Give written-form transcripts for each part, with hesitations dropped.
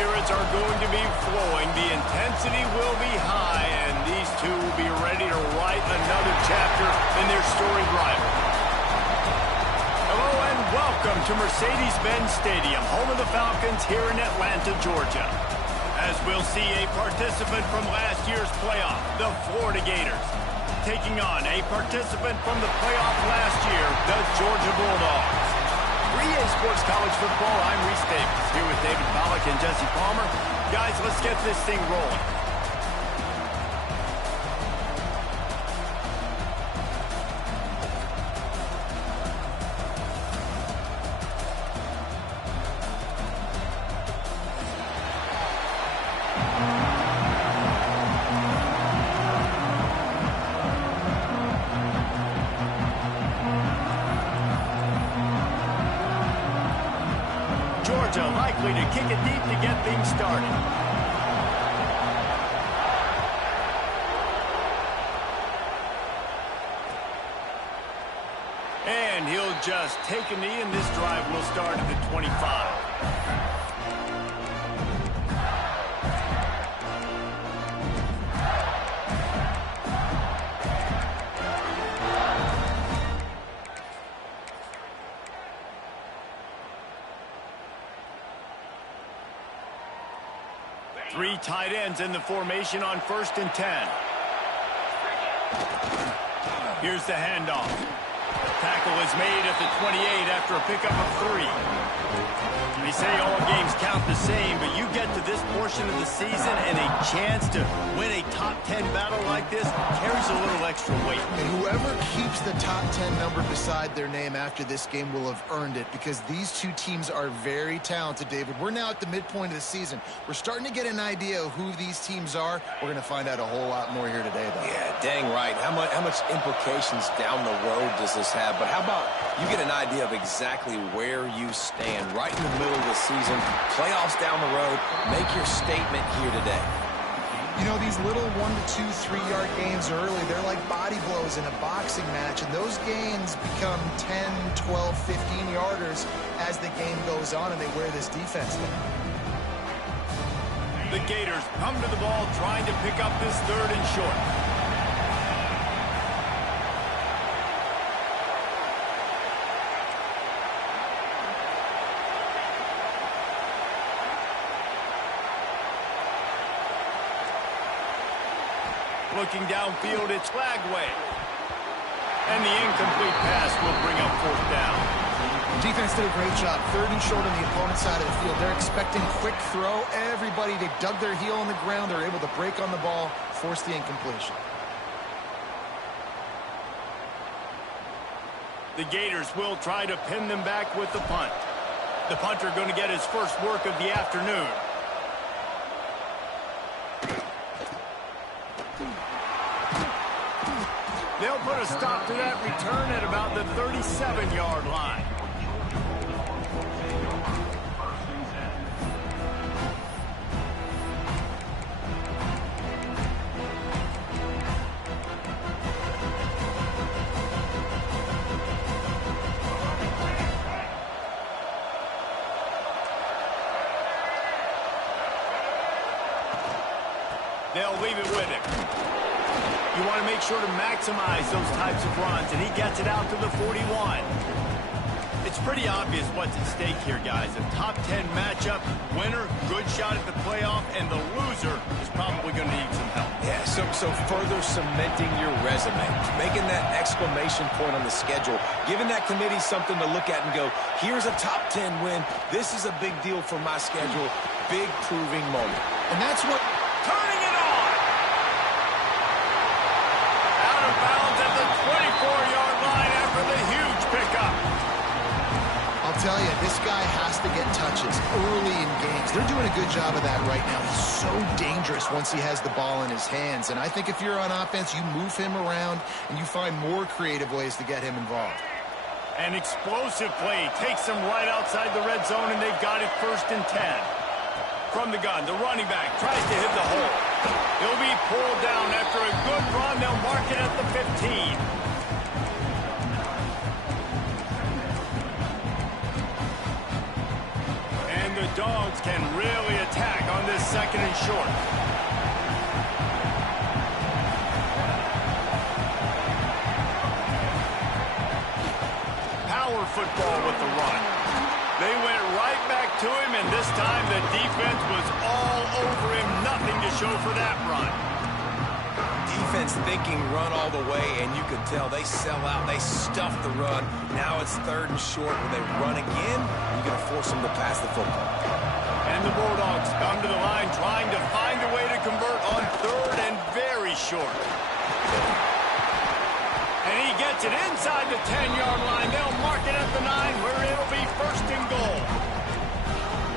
spirits are going to be flowing. The intensity will be high, and these two will be ready to write another chapter in their storied rivalry. Hello and welcome to Mercedes-Benz Stadium, home of the Falcons here in Atlanta, Georgia. As we'll see a participant from last year's playoff, the Florida Gators, taking on a participant from the playoff last year, the Georgia Bulldogs. 3A Sports College Football, I'm Reese Davis, here with David Pollack and Jesse Palmer. Guys, let's get this thing rolling. Georgia likely to kick it deep to get things started. And he'll just take a knee, and this drive will start at the 25. Three tight ends in the formation on 1st and 10. Here's the handoff. Tackle is made at the 28 after a pickup of 3. They say all games count the same, but you get to this portion of the season and a chance to win a top 10 battle like this carries a little extra weight. And whoever keeps the top 10 number beside their name after this game will have earned it, because these two teams are very talented, David. We're now at the midpoint of the season. We're starting to get an idea of who these teams are. We're going to find out a whole lot more here today, though. Yeah, dang right. How much implications down the road does this have? But how about you get an idea of exactly where you stand right in the middle of the season, playoffs down the road, make your statement here today. You know, these little 1 to 2, 3-yard gains early, they're like body blows in a boxing match, and those gains become 10, 12, 15-yarders as the game goes on, and they wear this defense down. The Gators come to the ball trying to pick up this 3rd and short. Looking downfield, it's Flagway. And the incomplete pass will bring up 4th down. The defense did a great job. 3rd and short on the opponent's side of the field. They're expecting quick throw. Everybody, they dug their heel on the ground. They're able to break on the ball, force the incompletion. The Gators will try to pin them back with the punt. The punter going to get his first work of the afternoon. They'll put a stop to that return at about the 37-yard line. They'll leave it with him. You want to make sure to maximize those types of runs, and he gets it out to the 41. It's pretty obvious what's at stake here, guys. A top 10 matchup, winner, good shot at the playoff, and the loser is probably going to need some help. Yeah, so further cementing your resume, making that exclamation point on the schedule, giving that committee something to look at and go, here's a top 10 win. This is a big deal for my schedule. Big proving moment. And that's what... Turning it on! Out of bounds at the 24-yard line after the huge pickup. I'll tell you, this guy has to get touches early in games. They're doing a good job of that right now. He's so dangerous once he has the ball in his hands. And I think if you're on offense, you move him around and you find more creative ways to get him involved. An explosive play takes them right outside the red zone, and they've got it 1st and 10. From the gun, the running back tries to hit the hole. He'll be pulled down after a good run. They'll mark it at the 15. And and the Dogs can really attack on this second and short. Power football with the run. They went right back to him, and this time the defense was all over him. Nothing to show for that run. Defense thinking run all the way, and you can tell they sell out. They stuff the run. Now it's third and short. When they run again, you're going to force them to pass the football. And the Bulldogs come to the line trying to find a way to convert on third and very short. And he gets it inside the 10-yard line. They'll mark it at the 9 where it'll be first and goal.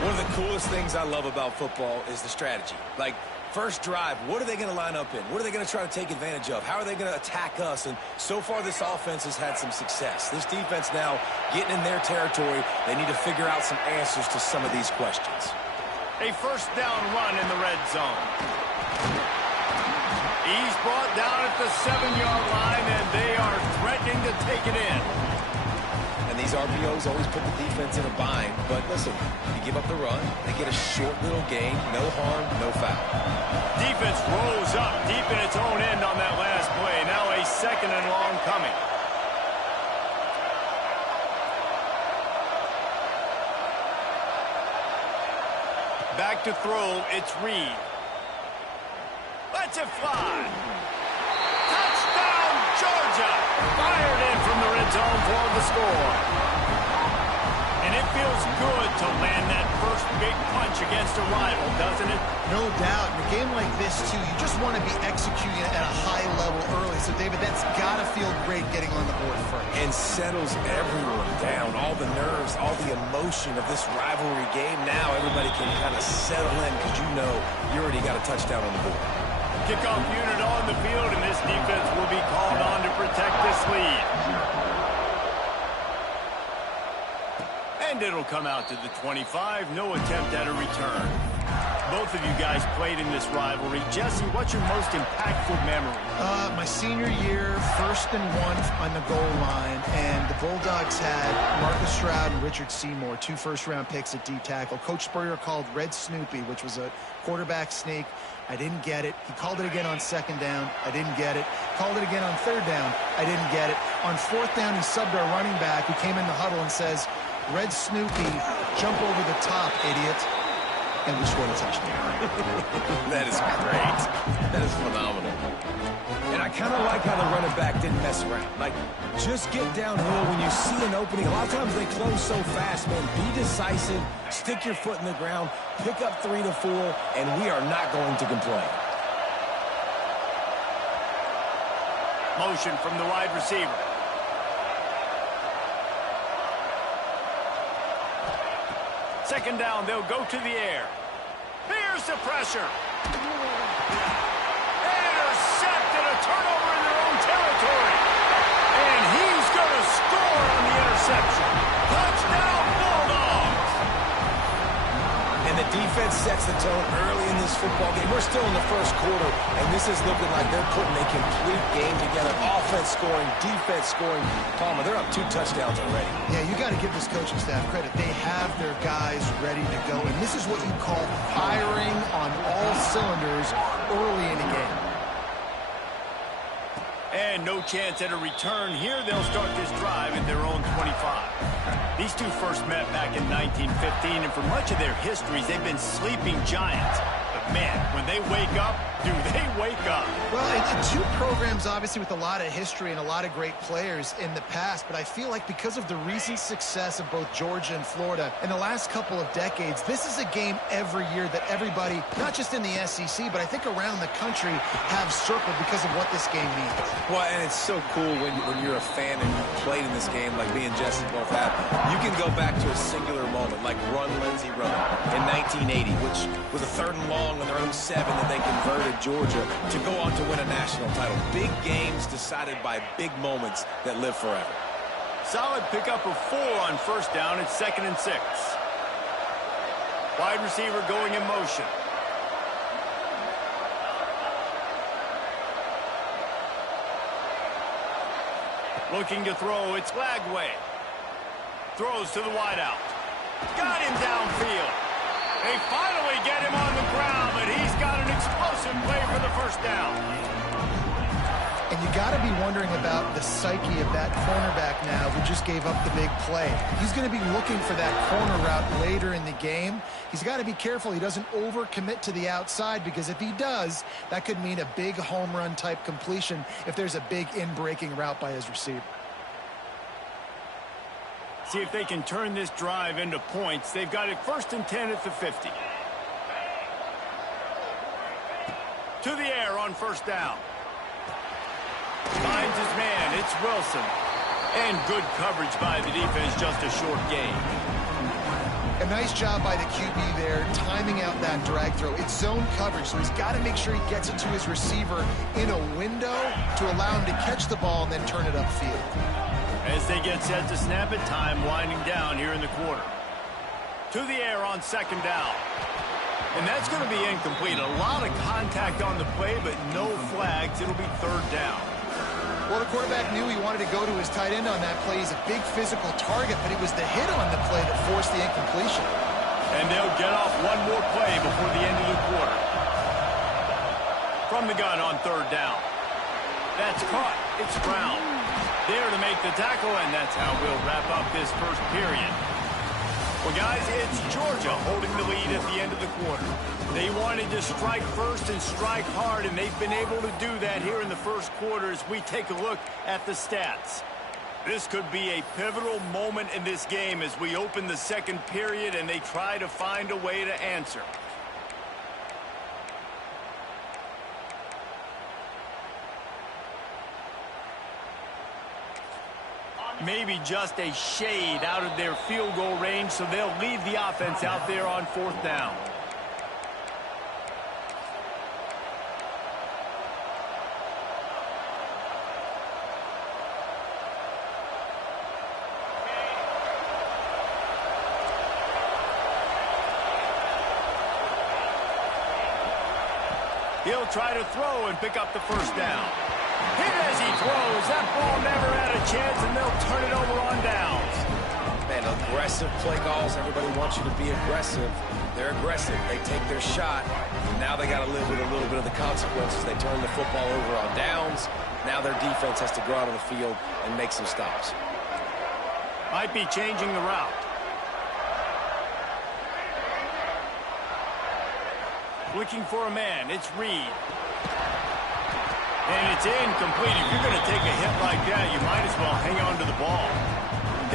One of the coolest things I love about football is the strategy. Like, first drive, what are they going to line up in? What are they going to try to take advantage of? How are they going to attack us? And so far, this offense has had some success. This defense now getting in their territory. They need to figure out some answers to some of these questions. A first down run in the red zone. He's brought down at the 7-yard line, and they are threatening to take it in. And these RPOs always put the defense in a bind. But listen, you give up the run, they get a short little gain, no harm, no foul. Defense rolls up deep in its own end on that last play. Now a second and long coming. Back to throw, it's Reed. Lets it fly. Touchdown, Georgia! Fired in from the red zone for the score. And it feels good to land that first big punch against a rival, doesn't it? No doubt. In a game like this, too, you just want to be executing it at a high level early. So, David, that's got to feel great getting on the board first. And settles everyone down. All the nerves, all the emotion of this rivalry game. Now everybody can kind of settle in because you know you already got a touchdown on the board. Kickoff unit on the field, and this defense will be called on to protect this lead. And it'll come out to the 25. No attempt at a return. Both of you guys played in this rivalry. Jesse, what's your most impactful memory? My senior year, 1st and 1 on the goal line, and the Bulldogs had Marcus Stroud and Richard Seymour, 2 first-round picks at D-tackle. Coach Spurrier called Red Snoopy, which was a quarterback sneak. I didn't get it. He called it again on 2nd down. I didn't get it. Called it again on 3rd down. I didn't get it. On 4th down, he subbed our running back who came in the huddle and says, Red Snoopy, jump over the top, idiot. And we scored a touchdown. That is great. That is phenomenal. And I kind of like how the running back didn't mess around. Like, just get downhill when you see an opening. A lot of times they close so fast, man. Be decisive, stick your foot in the ground, pick up 3 to 4, and we are not going to complain. Motion from the wide receiver. Second down, they'll go to the air. Here's the pressure. Intercepted, a turnover in their own territory. And he's going to score on the interception. Touchdown, Bulldogs. And the defense sets the tone early in this football game. We're still in the first quarter, and this is looking like they're putting a complete game together. Offense scoring, defense scoring. Palmer, they're up 2 touchdowns already. Yeah, you got to give this coaching staff credit. They have their guys ready to go, and this is what you call firing on all cylinders early in the game. And no chance at a return. Here they'll start this drive at their own 25. These two first met back in 1915, and for much of their histories, they've been sleeping giants. But, man, when they wake up, do they wake up? Well, it's 2 programs, obviously, with a lot of history and a lot of great players in the past, but I feel like because of the recent success of both Georgia and Florida in the last couple of decades, this is a game every year that everybody, not just in the SEC, but I think around the country, have circled because of what this game means. Well, and it's so cool when you're a fan and you played in this game like me and Jesse both have. You can go back to a singular moment, like Run Lindsey Run in 1980, which was a 3rd and long on their own 7 that they converted Georgia to go on to win a national title. Big games decided by big moments that live forever. Solid pickup of 4 on first down. It's 2nd and 6. Wide receiver going in motion. Looking to throw, it's Lagway. Throws to the wideout. Got him downfield. They finally get him on the ground, but he's got an explosive play for the first down. And you got to be wondering about the psyche of that cornerback now who just gave up the big play. He's going to be looking for that corner route later in the game. He's got to be careful he doesn't overcommit to the outside, because if he does, that could mean a big home run type completion if there's a big in-breaking route by his receiver. See if they can turn this drive into points. They've got it 1st and 10 at the 50. To the air on first down. Finds his man. It's Wilson. And good coverage by the defense, just a short gain. A nice job by the QB there, timing out that drag throw. It's zone coverage, so he's got to make sure he gets it to his receiver in a window to allow him to catch the ball and then turn it upfield. As they get set to snap it, time winding down here in the quarter. To the air on second down. And that's going to be incomplete. A lot of contact on the play, but no flags. It'll be third down. Well, the quarterback knew he wanted to go to his tight end on that play. He's a big physical target, but it was the hit on the play that forced the incompletion. And they'll get off one more play before the end of the quarter. From the gun on third down. That's caught. It's Brown. There to make the tackle, and that's how we'll wrap up this first period. Well, guys, it's Georgia holding the lead at the end of the quarter. They wanted to strike first and strike hard, and they've been able to do that here in the first quarter as we take a look at the stats. This could be a pivotal moment in this game as we open the second period and they try to find a way to answer. Maybe just a shade out of their field goal range, so they'll leave the offense out there on fourth down. He'll try to throw and pick up the first down. Hit as he throws. That ball never had a chance, and they'll turn it over on downs. Man, aggressive play calls. Everybody wants you to be aggressive. They're aggressive. They take their shot. Now they got to live with a little bit of the consequences. They turn the football over on downs. Now their defense has to go out on the field and make some stops. Might be changing the route. Looking for a man. It's Reed. And it's incomplete. If you're going to take a hit like that, you might as well hang on to the ball.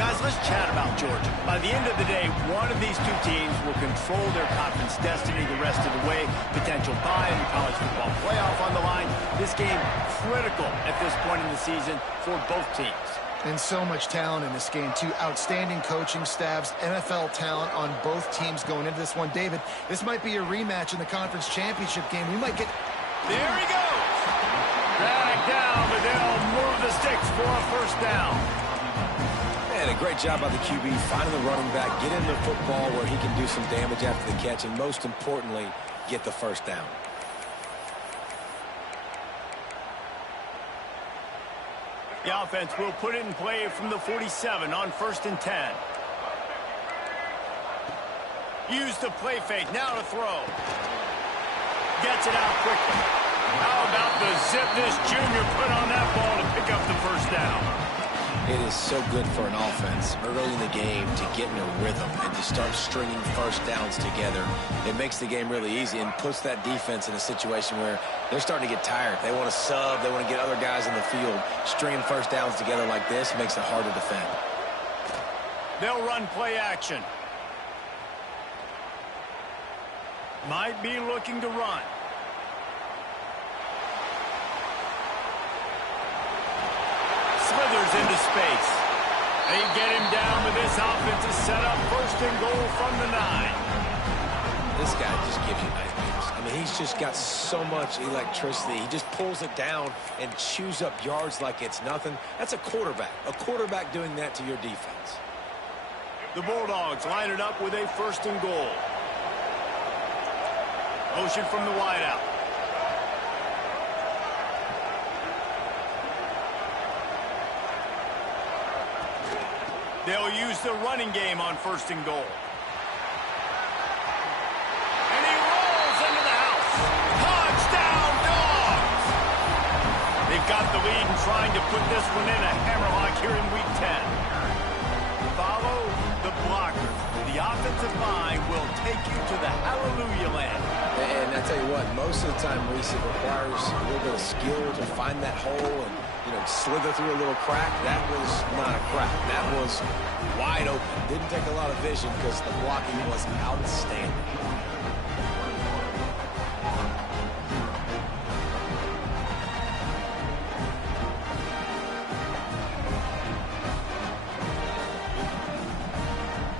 Guys, let's chat about Georgia. By the end of the day, one of these two teams will control their conference destiny the rest of the way. Potential bye in the college football playoff on the line. This game critical at this point in the season for both teams. And so much talent in this game, too. Outstanding coaching staffs, NFL talent on both teams going into this one. David, this might be a rematch in the conference championship game. We might get... There he goes! Dragged down, but they'll move the sticks for a first down. Man, a great job by the QB, finding the running back, get in the football where he can do some damage after the catch, and most importantly, get the first down. The offense will put it in play from the 47 on 1st and 10. Use the play fake, now to throw. Gets it out quickly. How about the zip this junior put on that ball to pick up the first down? It is so good for an offense early in the game to get in a rhythm and to start stringing first downs together. It makes the game really easy and puts that defense in a situation where they're starting to get tired. They want to sub. They want to get other guys in the field. Stringing first downs together like this makes it hard to defend. They'll run play action. Might be looking to run. Slithers into space. They get him down with this offensive setup. 1st and goal from the 9. This guy just gives you nightmares. I mean, he's just got so much electricity. He just pulls it down and chews up yards like it's nothing. That's a quarterback. A quarterback doing that to your defense. The Bulldogs line it up with a 1st and goal. Motion from the wideout. They'll use the running game on 1st and goal. got the lead and trying to put this one in a hammerlock here in Week 10. Follow the blocker. The offensive line will take you to the hallelujah land. And I tell you what, most of the time, Reese, it requires a little bit of skill to find that hole and, slither through a little crack. That was not a crack. That was wide open. Didn't take a lot of vision because the blocking was outstanding.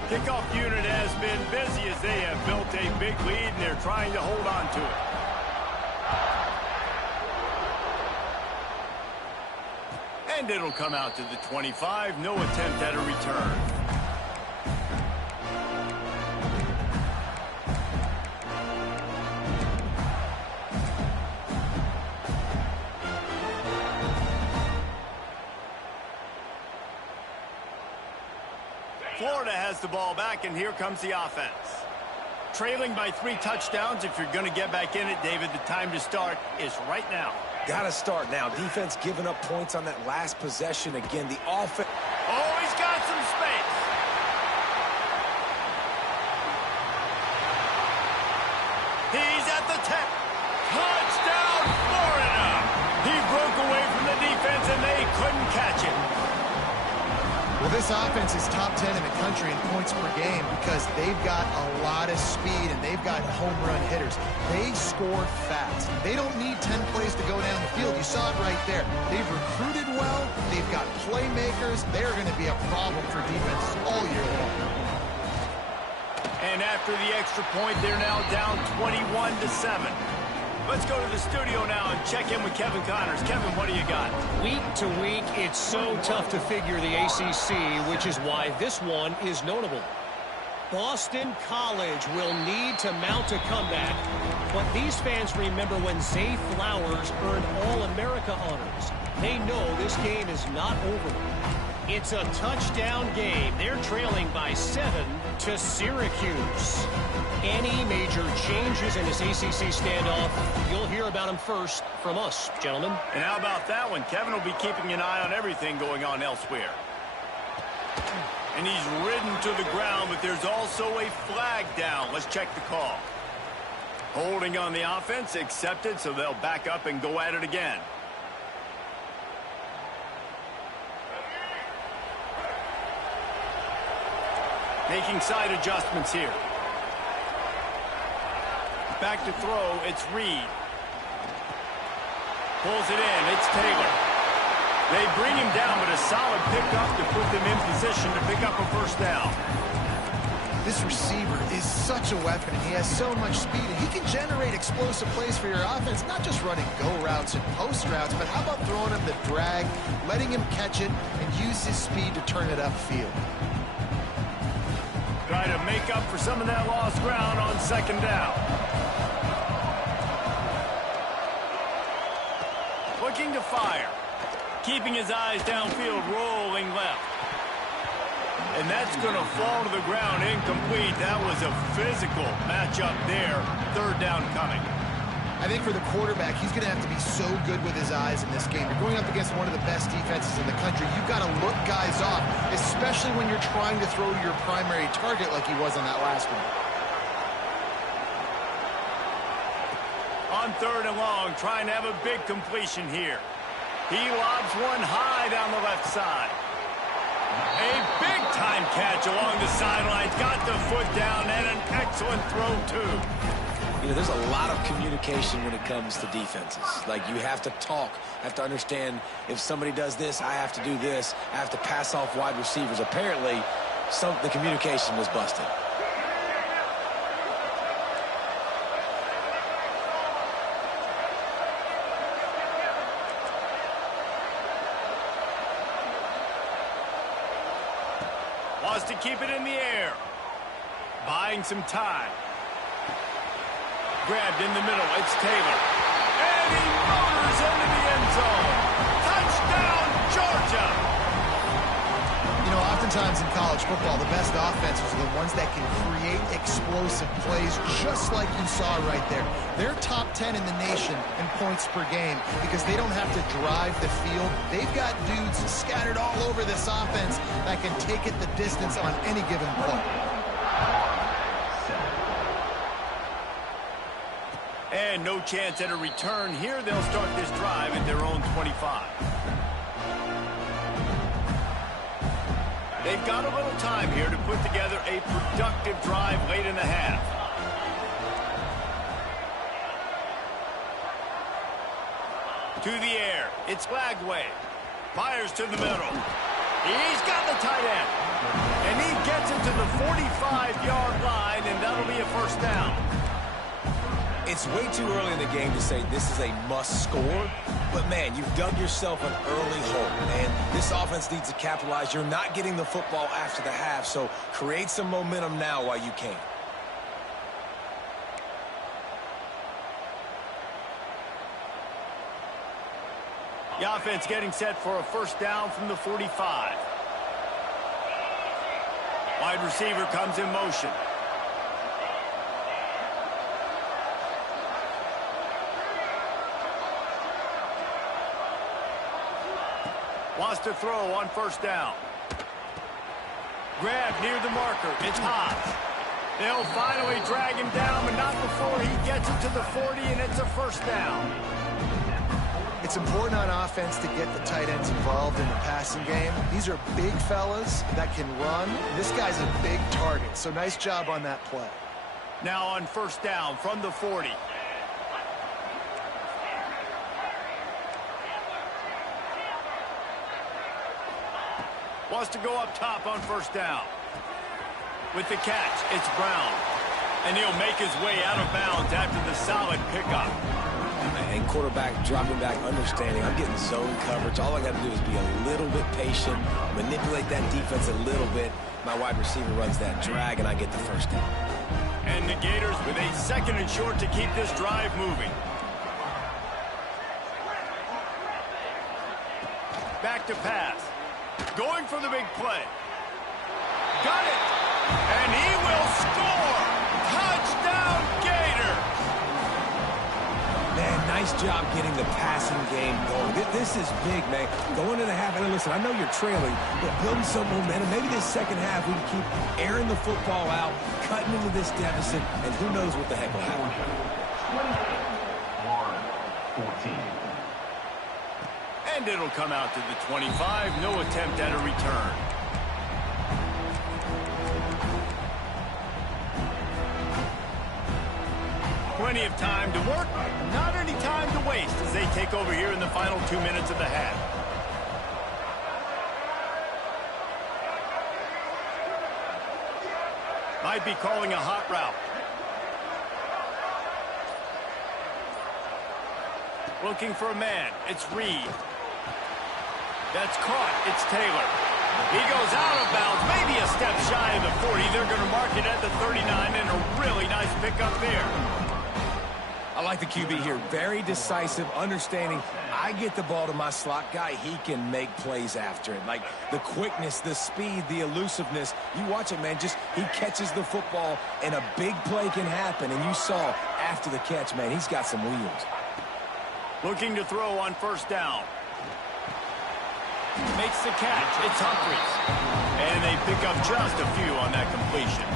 Kickoff unit has been busy as they have built a big lead, and they're trying to hold on to it. And it'll come out to the 25. No attempt at a return. Florida has the ball back, and here comes the offense. Trailing by 3 touchdowns. If you're going to get back in it, David, the time to start is right now. Got to start now. Defense giving up points on that last possession. Again, the offense. Oh, he's got some space. He's at the 10. Touchdown, Florida. He broke away from the defense, and they couldn't catch him. Well, this offense is top 10 in the country in points per game because they've got a lot of speed and they've got home run hitters. They score fast. They don't need 10 plays to go down the field. You saw it right there. They've recruited well. They've got playmakers. They're going to be a problem for defenses all year long. And after the extra point, they're now down 21-7. Let's go to the studio now and check in with Kevin Connors. Kevin, what do you got? Week to week, it's so tough to figure the ACC, which is why this one is notable. Boston College will need to mount a comeback, but these fans remember when Zay Flowers earned All-America honors. They know this game is not over. It's a touchdown game. They're trailing by 7 to Syracuse. Any major changes in this ACC standoff, you'll hear about them first from us, gentlemen. And how about that one? Kevin will be keeping an eye on everything going on elsewhere. And he's ridden to the ground, but there's also a flag down. Let's check the call. Holding on the offense, accepted, so they'll back up and go at it again. Making side adjustments here. Back to throw, it's Reed. Pulls it in, it's Taylor. They bring him down, but a solid pickup to put them in position to pick up a first down. This receiver is such a weapon, and he has so much speed, and he can generate explosive plays for your offense, not just running go routes and post routes, but how about throwing him the drag, letting him catch it, and use his speed to turn it upfield. Try to make up for some of that lost ground on second down. Looking to fire. Keeping his eyes downfield, rolling left. And that's going to fall to the ground incomplete. That was a physical matchup there. Third down coming. I think for the quarterback, he's going to have to be so good with his eyes in this game. You're going up against one of the best defenses in the country. You've got to look guys off, especially when you're trying to throw to your primary target like he was on that last one. On third and long, trying to have a big completion here. He lobs one high down the left side. A big-time catch along the sidelines. Got the foot down and an excellent throw, too. There's a lot of communication when it comes to defenses. Like, you have to talk, have to understand if somebody does this, I have to do this. I have to pass off wide receivers. Apparently, the communication was busted. Wants to keep it in the air. Buying some time. Grabbed in the middle. It's Taylor. And he motors into the end zone. Touchdown, Georgia. Often Oftentimes in college football, the best offenses are the ones that can create explosive plays, just like you saw right there. They're top 10 in the nation in points per game because they don't have to drive the field. They've got dudes scattered all over this offense that can take it the distance on any given play. And no chance at a return here. They'll start this drive at their own 25. They've got a little time here to put together a productive drive late in the half. To the air. It's Lagway. Fires to the middle. He's got the tight end. And he gets it to the 45-yard line, and that'll be a first down. It's way too early in the game to say this is a must score, but man, you've dug yourself an early hole, and this offense needs to capitalize. You're not getting the football after the half, so create some momentum now while you can. The offense getting set for a first down from the 45. Wide receiver comes in motion. Wants to throw on first down. Grab near the marker. It's Hobbs. They'll finally drag him down, but not before he gets it to the 40, and it's a first down. It's important on offense to get the tight ends involved in the passing game. These are big fellas that can run. This guy's a big target, so nice job on that play. Now on first down from the 40. Wants to go up top on first down. With the catch, it's Brown. And he'll make his way out of bounds after the solid pickup. And quarterback dropping back, understanding I'm getting zone coverage. All I got to do is be a little bit patient, manipulate that defense a little bit. My wide receiver runs that drag, and I get the first down. And the Gators with a second and short to keep this drive moving. Back to pass. Going for the big play. Got it. And he will score. Touchdown, Gators. Man, nice job getting the passing game going. This is big, man. Going into the half, and listen, I know you're trailing, but building some momentum. Maybe this second half we can keep airing the football out, cutting into this deficit, and who knows what the heck will happen. 21-14. And it'll come out to the 25. No attempt at a return. Plenty of time to work, not any time to waste as they take over here in the final 2 minutes of the half. Might be calling a hot route. Looking for a man. It's Reed. That's caught. It's Taylor. He goes out of bounds, maybe a step shy of the 40. They're going to mark it at the 39, and a really nice pickup there. I like the QB here. Very decisive, understanding I get the ball to my slot guy, he can make plays after it. Like the quickness, the speed, the elusiveness. You watch it, man, just he catches the football, and a big play can happen. And you saw after the catch, man, he's got some wheels. Looking to throw on first down. Makes the catch. It's Humphries. And they pick up just a few on that completion.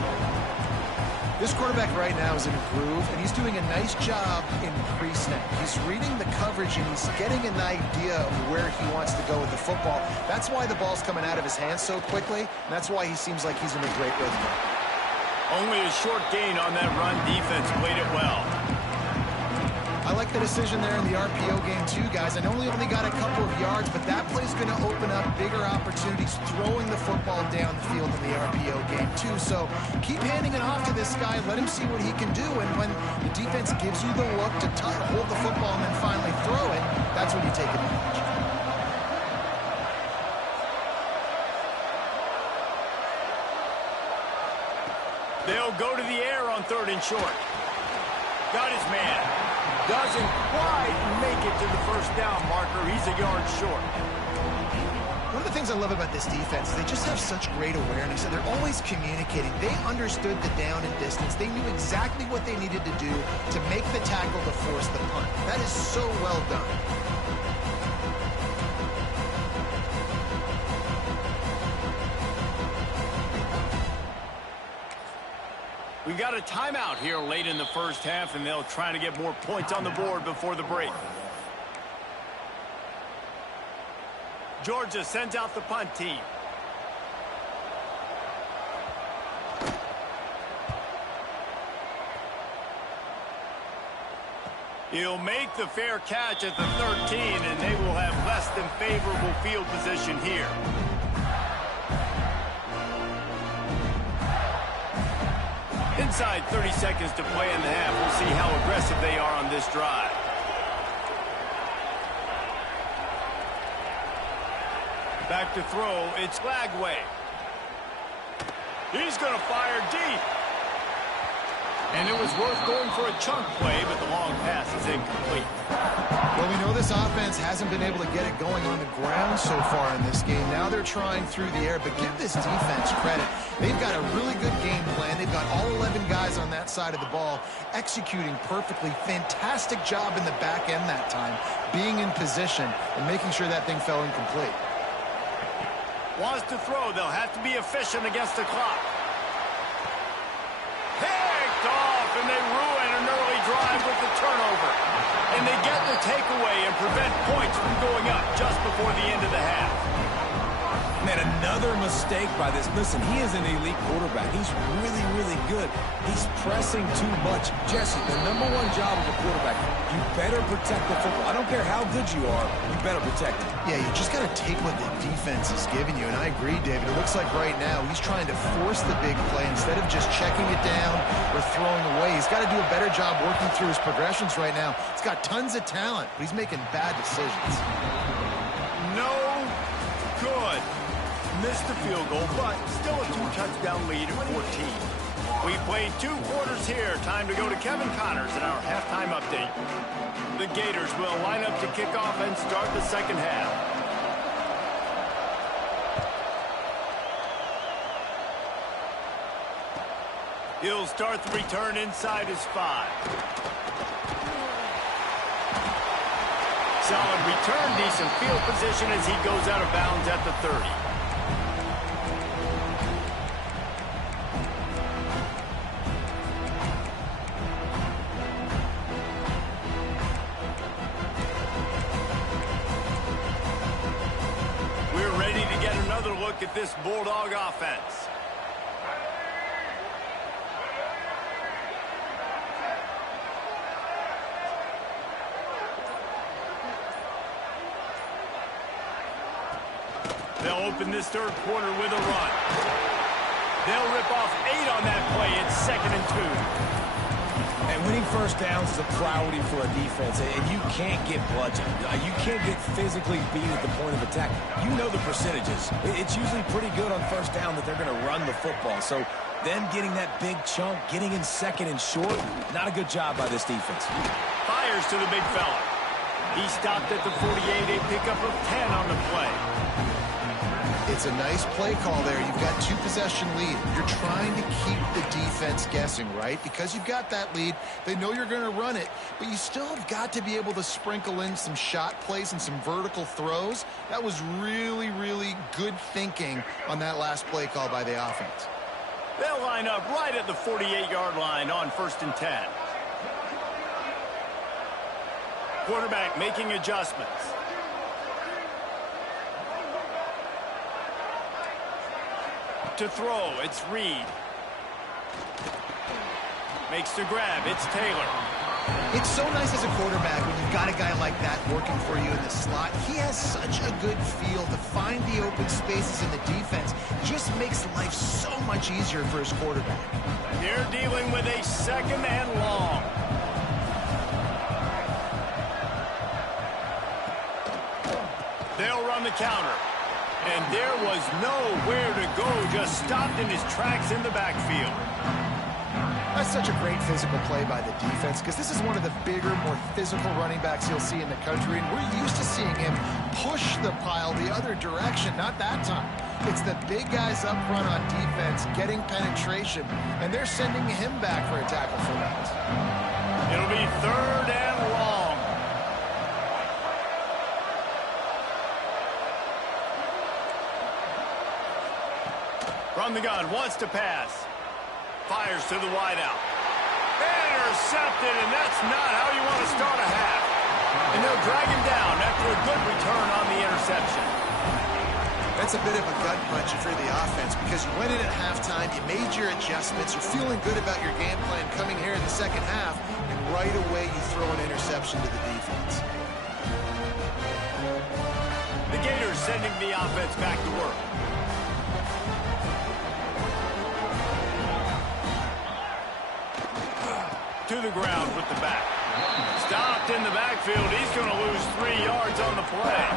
This quarterback right now is in a groove, and he's doing a nice job in pre-snap. He's reading the coverage, and he's getting an idea of where he wants to go with the football. That's why the ball's coming out of his hands so quickly, and that's why he seems like he's in a great rhythm. Only a short gain on that run. Defense played it well. I like the decision there in the RPO game too, guys. I know we only got a couple of yards, but that play's going to open up bigger opportunities throwing the football down the field in the RPO game too. So keep handing it off to this guy. Let him see what he can do. And when the defense gives you the look to hold the football and then finally throw it, that's when you take advantage. They'll go to the air on third and short. Got his man. Doesn't quite make it to the first down marker. He's a yard short. One of the things I love about this defense is they just have such great awareness, and they're always communicating. They understood the down and distance. They knew exactly what they needed to do to make the tackle to force the punt. That is so well done. We've got a timeout here late in the first half, and they'll try to get more points on the board before the break. Georgia sends out the punt team. He'll make the fair catch at the 13, and they will have less than favorable field position here. Inside 30 seconds to play in the half. We'll see how aggressive they are on this drive. Back to throw. It's Lagway. He's going to fire deep. And it was worth going for a chunk play, but the long pass is incomplete. Well, we know this offense hasn't been able to get it going on the ground so far in this game. Now they're trying through the air, but give this defense credit. They've got a really good game plan. They've got all 11 guys on that side of the ball executing perfectly. Fantastic job in the back end that time, being in position and making sure that thing fell incomplete. Wants to throw. They'll have to be efficient against the clock. Picked off, and they ruin an early drive with the turnover. And they get the takeaway and prevent points from going up just before the end of the half. Man, another mistake by this. Listen, he is an elite quarterback. He's really, really good. He's pressing too much. Jesse, the #1 job of a quarterback, you better protect the football. I don't care how good you are, you better protect it. Yeah, you just got to take what the defense is giving you, and I agree, David. It looks like right now he's trying to force the big play instead of just checking it down or throwing away. He's got to do a better job working through his progressions right now. He's got tons of talent, but he's making bad decisions. No good. Missed the field goal, but still a 2-touchdown lead at 14. We played 2 quarters here. Time to go to Kevin Connors in our halftime update. The Gators will line up to kick off and start the second half. He'll start the return inside his 5. Solid return, decent field position as he goes out of bounds at the 30. Look at this Bulldog offense. They'll open this third quarter with a run. They'll rip off 8 on that play. It's 2nd and 2. And winning first downs is a priority for a defense, and you can't get bludgeoned. You can't get physically beat at the point of attack. You know the percentages. It's usually pretty good on first down that they're going to run the football. So them getting that big chunk, getting in 2nd and short, not a good job by this defense. Fires to the big fella. He stopped at the 48, a pickup of 10 on the play. It's a nice play call there. You've got 2-possession lead. You're trying to keep the defense guessing, right? Because you've got that lead, they know you're going to run it, but you still have got to be able to sprinkle in some shot plays and some vertical throws. That was really, really good thinking on that last play call by the offense. They'll line up right at the 48-yard line on 1st and 10. Quarterback making adjustments. To throw, it's Reed. Makes the grab, it's Taylor. It's so nice as a quarterback when you've got a guy like that working for you in the slot. He has such a good feel to find the open spaces in the defense. Just makes life so much easier for his quarterback. They're dealing with a 2nd and long. They'll run the counter. And there was nowhere to go, just stopped in his tracks in the backfield. I why it's such a great physical play by the defense, because this is one of the bigger, more physical running backs you'll see in the country, and we're used to seeing him push the pile the other direction. Not that time. It's the big guys up front on defense getting penetration, and they're sending him back for a tackle for loss. It'll be 3rd and long. From the gun, wants to pass. Fires to the wideout. Intercepted, and that's not how you want to start a half. And they'll drag him down after a good return on the interception. That's a bit of a gut punch if you're the offense, because you went in at halftime, you made your adjustments, you're feeling good about your game plan coming here in the second half, and right away you throw an interception to the defense. The Gators sending the offense back to work. To the ground with the back. Stopped in the backfield. He's going to lose 3 yards on the play.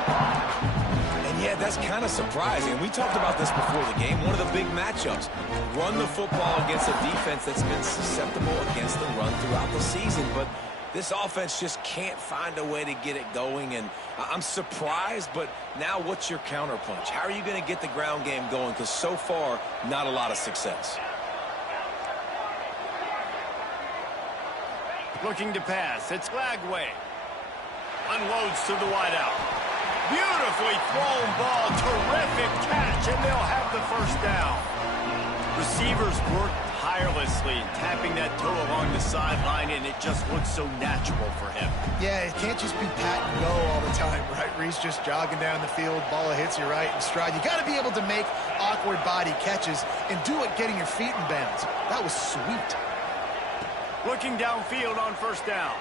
And yeah, that's kind of surprising. We talked about this before the game. One of the big matchups. Run the football against a defense that's been susceptible against the run throughout the season. But this offense just can't find a way to get it going. And I'm surprised, but now what's your counterpunch? How are you going to get the ground game going? Because so far, not a lot of success. Looking to pass. It's Lagway. Unloads to the wideout. Beautifully thrown ball. Terrific catch, and they'll have the first down. Receivers work tirelessly, tapping that toe along the sideline, and it just looks so natural for him. Yeah, it can't just be pat and go all the time, right? Reese just jogging down the field, ball hits you right in stride. You got to be able to make awkward body catches and do it getting your feet in bounds. That was sweet. Looking downfield on first down.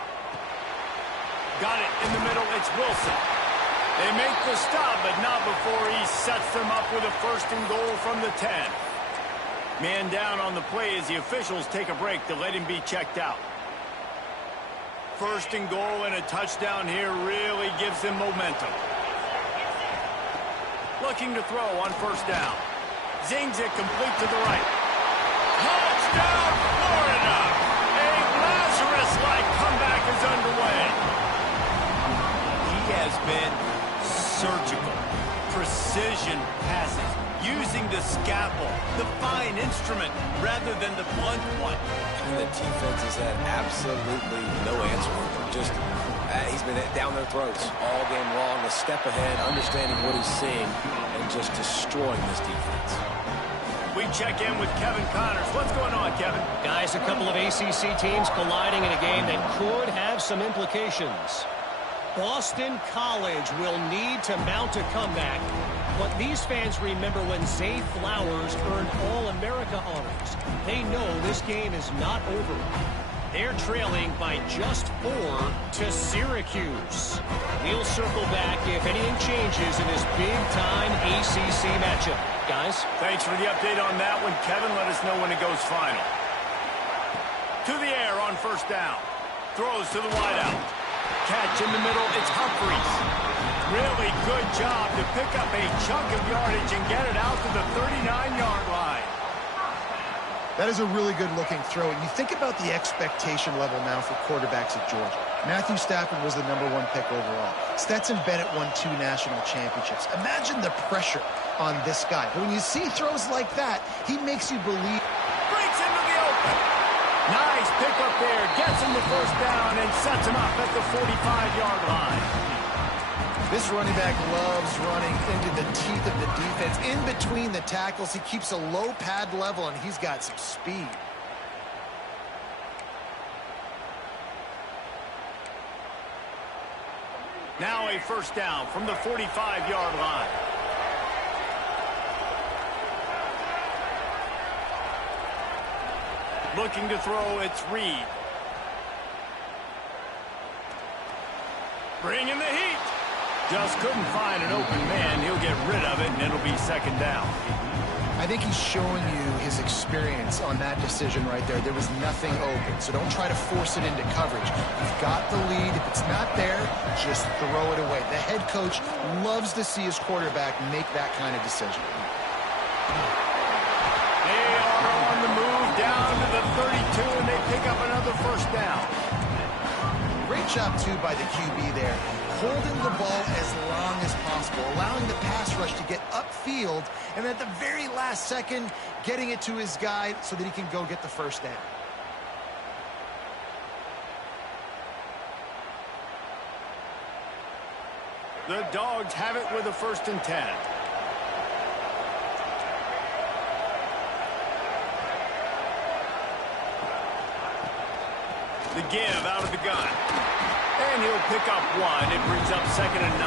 Got it in the middle. It's Wilson. They make the stop, but not before he sets them up with a 1st and goal from the 10. Man down on the play as the officials take a break to let him be checked out. 1st and goal and a touchdown here really gives them momentum. Looking to throw on first down. Zings it complete to the right. Touchdown, Florida! Like comeback is underway. He has been surgical. Precision passes. Using the scalpel, the fine instrument, rather than the blunt one. And the defense has had absolutely no answer for him. Just, he's been down their throats all game long, a step ahead, understanding what he's seeing, and just destroying this defense. We check in with Kevin Connors. What's going on, Kevin? Guys, a couple of ACC teams colliding in a game that could have some implications. Boston College will need to mount a comeback, but these fans remember when Zay Flowers earned All-America honors. They know this game is not over. They're trailing by just 4 to Syracuse. We'll circle back if anything changes in this big-time ACC matchup. Guys? Thanks for the update on that one, Kevin. Let us know when it goes final. To the air on first down. Throws to the wideout. Catch in the middle. It's Humphries. Really good job to pick up a chunk of yardage and get it out to the 39-yard line. That is a really good-looking throw. And you think about the expectation level now for quarterbacks at Georgia. Matthew Stafford was the #1 pick overall. Stetson Bennett won 2 national championships. Imagine the pressure on this guy. But when you see throws like that, he makes you believe. Breaks into the open. Nice pickup there. Gets him the first down and sets him up at the 45-yard line. This running back loves running into the teeth of the defense. In between the tackles, he keeps a low pad level, and he's got some speed. Now a first down from the 45-yard line. Looking to throw, it's Reed. Bringing the heat. Just couldn't find an open man. He'll get rid of it, and it'll be second down. I think he's showing you his experience on that decision right there. There was nothing open, so don't try to force it into coverage. You've got the lead. If it's not there, just throw it away. The head coach loves to see his quarterback make that kind of decision. They are on the move down to the 32, and they Great job, too, by the QB there. Holding the ball as long as possible, allowing the pass rush to get upfield, and at the very last second, getting it to his guy so that he can go get the first down. The Dogs have it with a 1st and 10. The give out of the gun. And he'll pick up 1. It brings up 2nd and 9.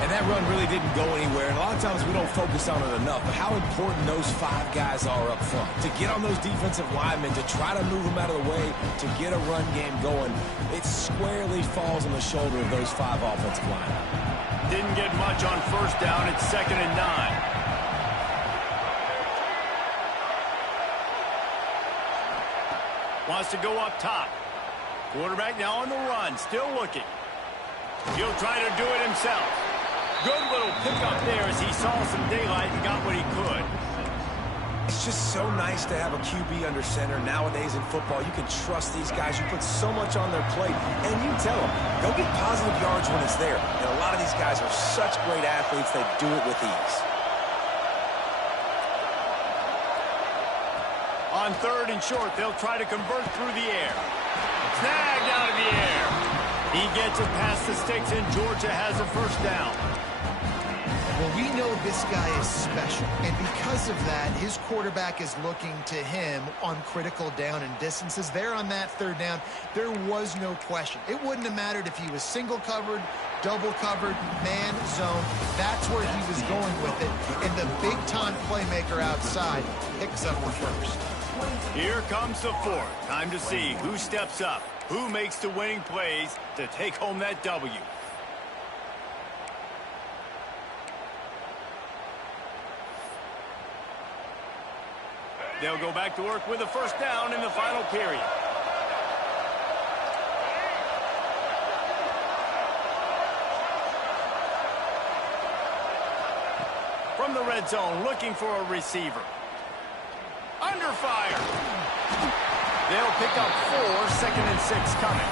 And that run really didn't go anywhere. And a lot of times we don't focus on it enough. But how important those 5 guys are up front. To get on those defensive linemen, to try to move them out of the way, to get a run game going, it squarely falls on the shoulder of those 5 offensive linemen. Didn't get much on 1st down. It's 2nd and 9. Wants to go up top. Quarterback now on the run. Still looking. He'll try to do it himself. Good little pickup there as he saw some daylight and got what he could. It's just so nice to have a QB under center. Nowadays in football, you can trust these guys. You put so much on their plate, and you tell them, go get positive yards when it's there. And a lot of these guys are such great athletes, they do it with ease. On 3rd and short, they'll try to convert through the air. Snagged out of the air. He gets it past the sticks, and Georgia has a 1st down. Well, we know this guy is special, and because of that, his quarterback is looking to him on critical down and distances. There on that 3rd down, there was no question. It wouldn't have mattered if he was single covered, double covered, man, zone. That's where he was going with it, and the big-time playmaker outside picks up the 1st. Here comes the 4th. Time to see who steps up, who makes the winning plays to take home that W. They'll go back to work with a 1st down in the final period. From the red zone, looking for a receiver. Under fire. They'll pick up 4, 2nd and 6 coming.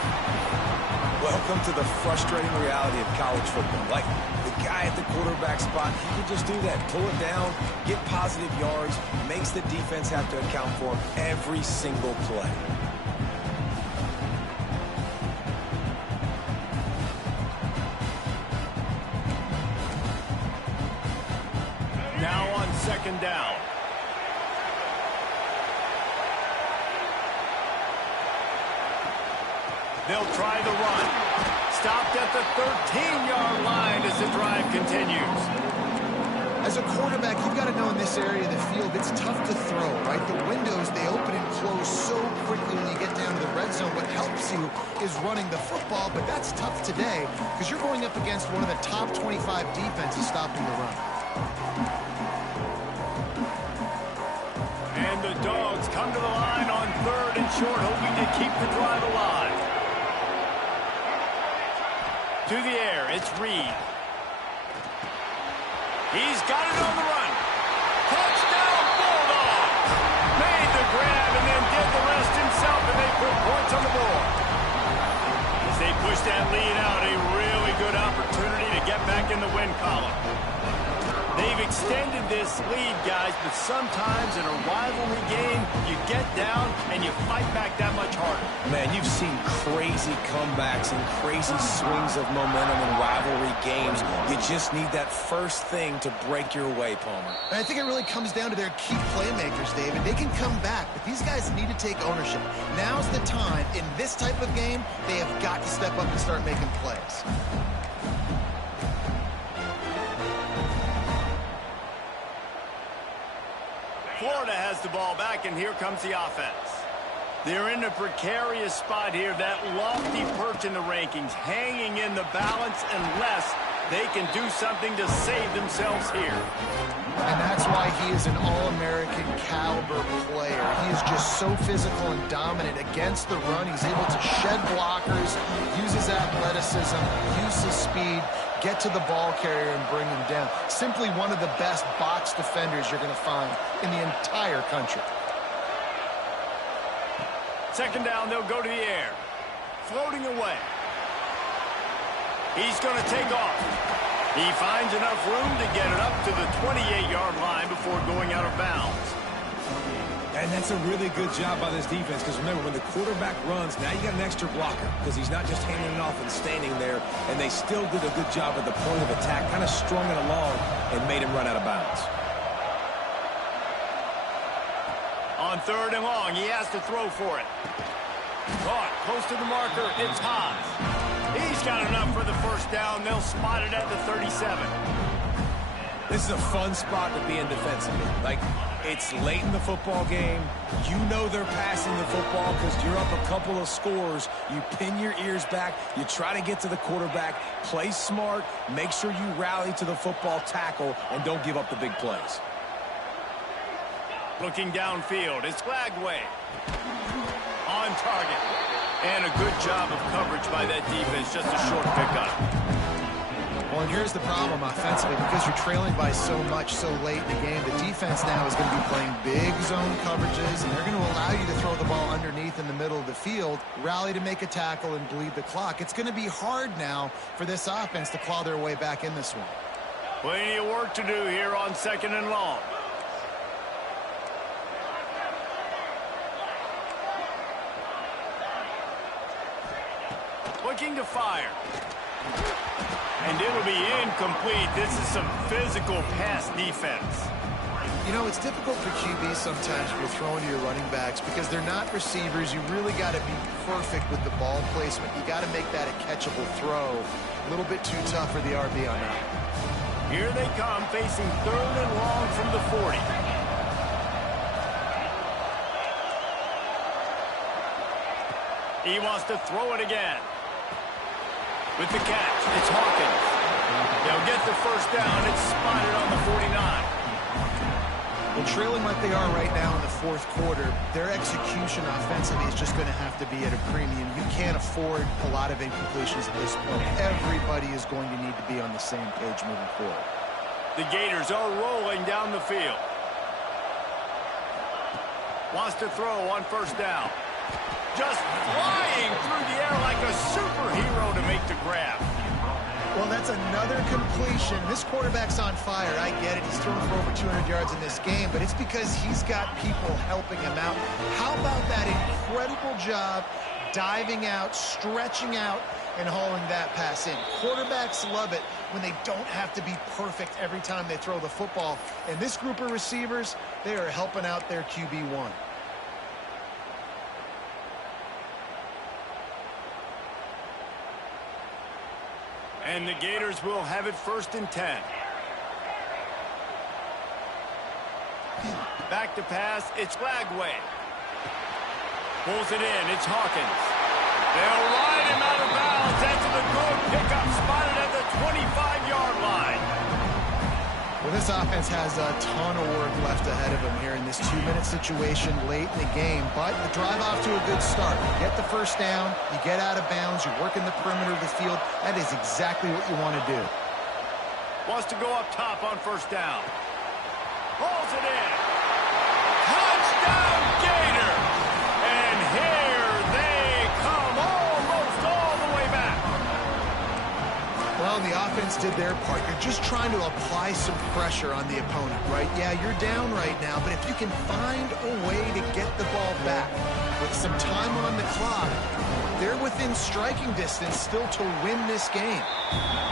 Welcome to the frustrating reality of college football. Like, the guy at the quarterback spot, he can just do that. Pull it down, get positive yards, makes the defense have to account for him every single play. Now on 2nd down. They'll try the run. Stopped at the 13-yard line as the drive continues. As a quarterback, you've got to know in this area of the field, it's tough to throw, right? The windows, they open and close so quickly when you get down to the red zone. What helps you is running the football, but that's tough today because you're going up against one of the top 25 defenses stopping the run. And the Dogs come to the line on 3rd and short, hoping to keep the drive alive. To the air, it's Reed. He's got it on the run. Touchdown, Bulldogs! Made the grab and then did the rest himself, and they put points on the board. As they push that lead out, a really good opportunity to get back in the win column. They've extended this lead, guys, but sometimes in a rivalry game, you get down and you fight back that much harder. Man, you've seen crazy comebacks and crazy swings of momentum in rivalry games. You just need that first thing to break your way, Palmer. And I think it really comes down to their key playmakers, David. They can come back, but these guys need to take ownership. Now's the time. In this type of game, they have got to step up and start making plays. Florida has the ball back, and here comes the offense. They're in a precarious spot here, that lofty perch in the rankings, hanging in the balance unless they can do something to save themselves here. And that's why he is an All-American caliber player. He is just so physical and dominant against the run. He's able to shed blockers, use his athleticism, use his speed, get to the ball carrier and bring him down. Simply one of the best box defenders you're going to find in the entire country. 2nd down, they'll go to the air. floating away. He's going to take off. He finds enough room to get it up to the 28-yard line before going out of bounds. And that's a really good job by this defense, because remember, when the quarterback runs, now you got an extra blocker, because he's not just handing it off and standing there, and they still did a good job at the point of attack, kind of strung it along and made him run out of bounds. On 3rd and long, he has to throw for it. Caught close to the marker. It's high. He's got enough for the first down. They'll spot it at the 37. This is a fun spot to be in defensively. Like, it's late in the football game. You know they're passing the football because you're up a couple of scores. You pin your ears back. You try to get to the quarterback. Play smart. Make sure you rally to the football tackle and don't give up the big plays. Looking downfield, it's Glagway. On target. And a good job of coverage by that defense. Just a short pickup. Well, and here's the problem offensively. Because you're trailing by so much so late in the game, the defense now is going to be playing big zone coverages, and they're going to allow you to throw the ball underneath in the middle of the field, rally to make a tackle, and bleed the clock. It's going to be hard now for this offense to claw their way back in this one. Plenty of work to do here on 2nd and long. Looking to fire. And it'll be incomplete. This is some physical pass defense. You know, it's difficult for QBs sometimes when you're throwing to your running backs because they're not receivers. You really got to be perfect with the ball placement. You got to make that a catchable throw. A little bit too tough for the RB on that. Here they come, facing 3rd and long from the 40. He wants to throw it again. With the catch, it's Hawkins. They'll get the first down. It's spotted on the 49. Well, trailing like they are right now in the 4th quarter, their execution offensively is just going to have to be at a premium. You can't afford a lot of incompletions at this point. Everybody is going to need to be on the same page moving forward. The Gators are rolling down the field. Wants to throw on 1st down. Just flying through the air like a superhero to make the grab. Well, that's another completion. This quarterback's on fire. I get it. He's thrown for over 200 yards in this game, but it's because he's got people helping him out. How about that incredible job diving out, stretching out, and hauling that pass in? Quarterbacks love it when they don't have to be perfect every time they throw the football. And this group of receivers, they are helping out their QB1. And the Gators will have it 1st and 10. Back to pass, it's Glagway. Pulls it in, it's Hawkins. They'll ride him out of bounds. That's a good pickup, spotted at the 25-yard line. Well, this offense has a ton of work left ahead of them here in this 2-minute situation late in the game, but the drive off to a good start. You get the first down, you get out of bounds, you're working the perimeter of the field. That is exactly what you want to do. Wants to go up top on 1st down. Pulls it in. Touchdown, Gators! And here they come, almost all the way back. Well, the offense did their part. You're just trying to apply some pressure on the opponent, right? Yeah, you're down right now, but if you can find a way to get the ball back with some time on the clock, they're within striking distance still to win this game.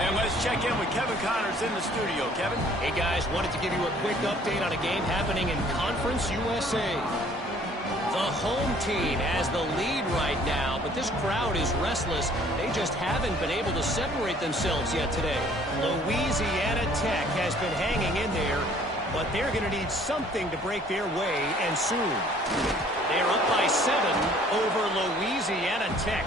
And let's check in with Kevin Connors in the studio. Kevin? Hey, guys, wanted to give you a quick update on a game happening in Conference USA. The home team has the lead right now, but this crowd is restless. They just haven't been able to separate themselves yet today. Louisiana Tech has been hanging in there, but they're going to need something to break their way, and soon. They're up by 7 over Louisiana Tech.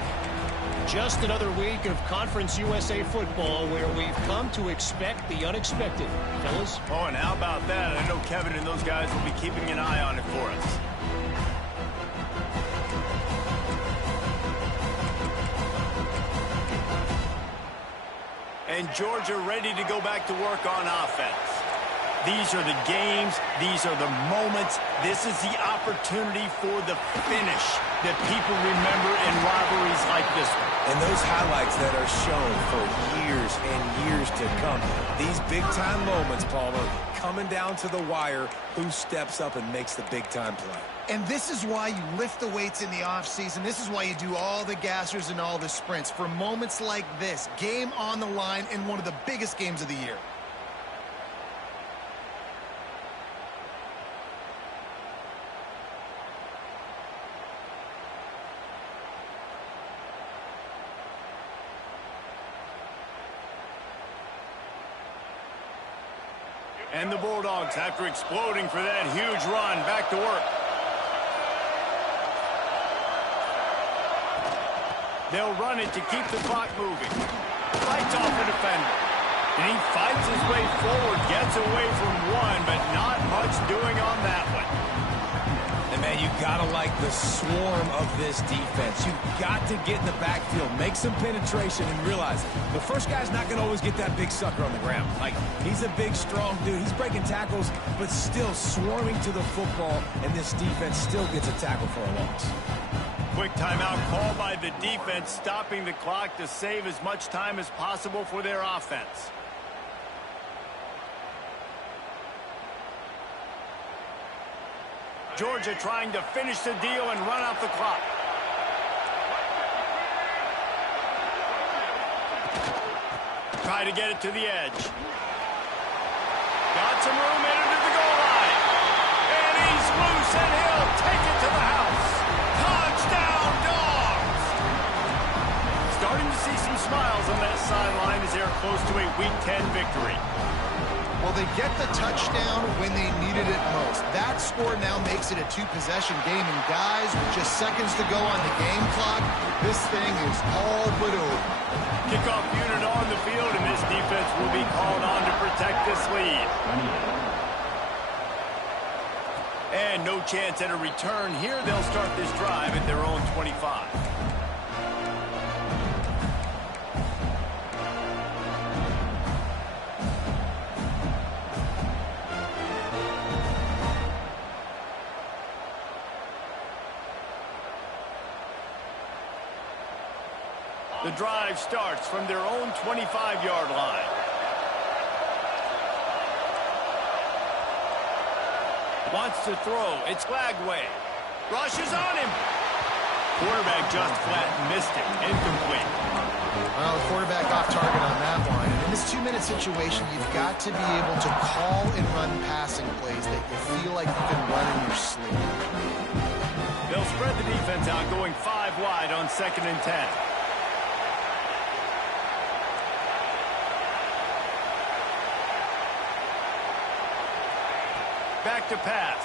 Just another week of Conference USA football where we've come to expect the unexpected. Fellas? Oh, and how about that? I know Kevin and those guys will be keeping an eye on it for us. And Georgia ready to go back to work on offense. These are the games. These are the moments. This is the opportunity for the finish that people remember in rivalries like like this one. And those highlights that are shown for years and years to come. These big-time moments, Palmer, coming down to the wire, who steps up and makes the big-time play. And this is why you lift the weights in the offseason. This is why you do all the gassers and all the sprints. For moments like this, game on the line in one of the biggest games of the year. And the Bulldogs, after exploding for that huge run, back to work. They'll run it to keep the clock moving. Fights off the defender. And he fights his way forward, gets away from one, but not much doing on that one. And, man, you got to like the swarm of this defense. You've got to get in the backfield, make some penetration, and realize the first guy's not going to always get that big sucker on the ground. Like, he's a big, strong dude. He's breaking tackles, but still swarming to the football, and this defense still gets a tackle for a loss. Quick timeout call by the defense, stopping the clock to save as much time as possible for their offense. Georgia trying to finish the deal and run out the clock. Try to get it to the edge. Got some room into the goal line. And he's loose, and he'll take it to the house. Touchdown, Dogs! Starting to see some smiles on that sideline as they're close to a Week 10 victory. Well, they get the touchdown when they needed it most. That score now makes it a two-possession game. And, guys, with just seconds to go on the game clock, this thing is all but over. Kickoff unit on the field, and this defense will be called on to protect this lead. And no chance at a return here. They'll start this drive at their own 25. The drive starts from their own 25-yard line. Wants to throw. It's Lagway. Rushes on him. Quarterback just flat missed it. Incomplete. Well, the quarterback off target on that one. And in this two-minute situation, you've got to be able to call and run passing plays that you feel like you can run in your sleep. They'll spread the defense out, going 5 wide on 2nd and 10. Back to pass.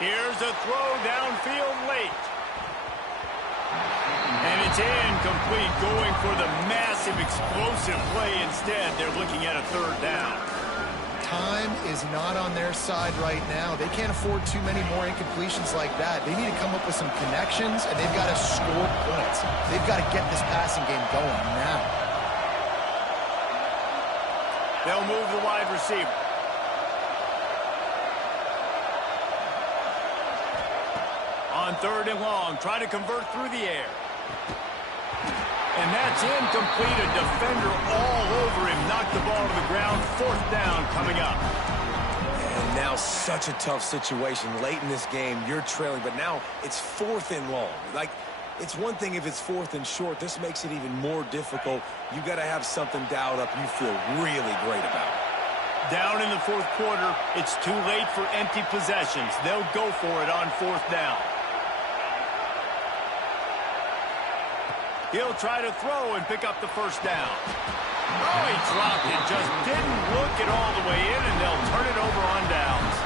Here's a throw downfield late. And it's incomplete, going for the massive explosive play instead. They're looking at a 3rd down. Time is not on their side right now. They can't afford too many more incompletions like that. They need to come up with some connections, and they've got to score points. They've got to get this passing game going now. They'll move the wide receiver. On 3rd and long, try to convert through the air. And that's incomplete. A defender all over him. Knocked the ball to the ground. 4th down coming up. And now such a tough situation. Late in this game, you're trailing, but now it's 4th and long. Like, it's one thing if it's 4th and short. This makes it even more difficult. You got to have something dialed up you feel really great about. Down in the 4th quarter, it's too late for empty possessions. They'll go for it on 4th down. He'll try to throw and pick up the 1st down. Oh, he dropped it. Just didn't look it all the way in, and they'll turn it over on downs.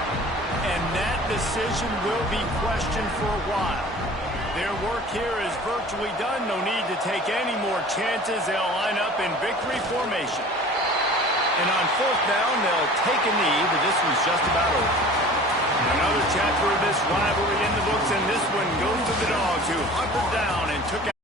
And that decision will be questioned for a while. Their work here is virtually done. No need to take any more chances. They'll line up in victory formation. And on 4th down, they'll take a knee, but this one's just about over. Another chapter of this rivalry in the books, and this one goes to the Dogs, who hunkered down and took out